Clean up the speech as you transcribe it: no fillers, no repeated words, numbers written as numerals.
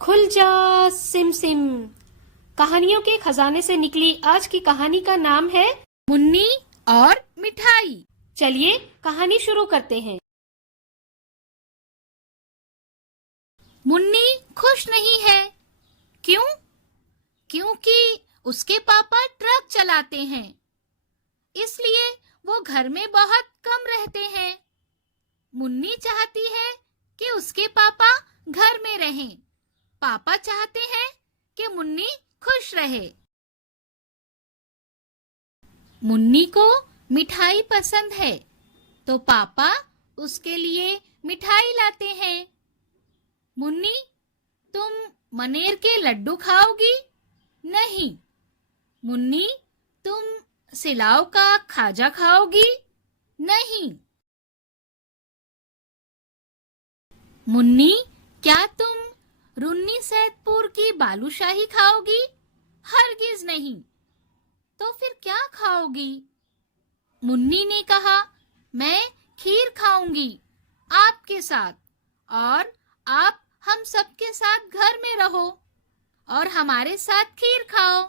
खुल जा SIM SIM. कहानियों के खजाने से निकली आज की कहानी का नाम है मुन्नी और मिठाई। चलिए कहानी शुरू करते हैं। मुन्नी खुश नहीं है। क्यों? क्योंकि उसके पापा ट्रक चलाते हैं, इसलिए वो घर में बहुत कम रहते हैं। मुन्नी चाहती है कि उसके पापा घर में रहें। पापा चाहते हैं कि मुन्नी खुश रहे। मुन्नी को मिठाई पसंद है, तो पापा उसके लिए मिठाई लाते हैं। मुन्नी, तुम मनेर के लड्डू खाओगी? नहीं। मुन्नी, तुम सिलाव का खाजा खाओगी? नहीं। मुन्नी, क्या तुम रुन्नी सैदपुर की बालूशाही खाओगी? हरगिज नहीं। तो फिर क्या खाओगी? मुन्नी ने कहा, मैं खीर खाऊंगी आपके साथ, और आप हम सबके साथ घर में रहो और हमारे साथ खीर खाओ।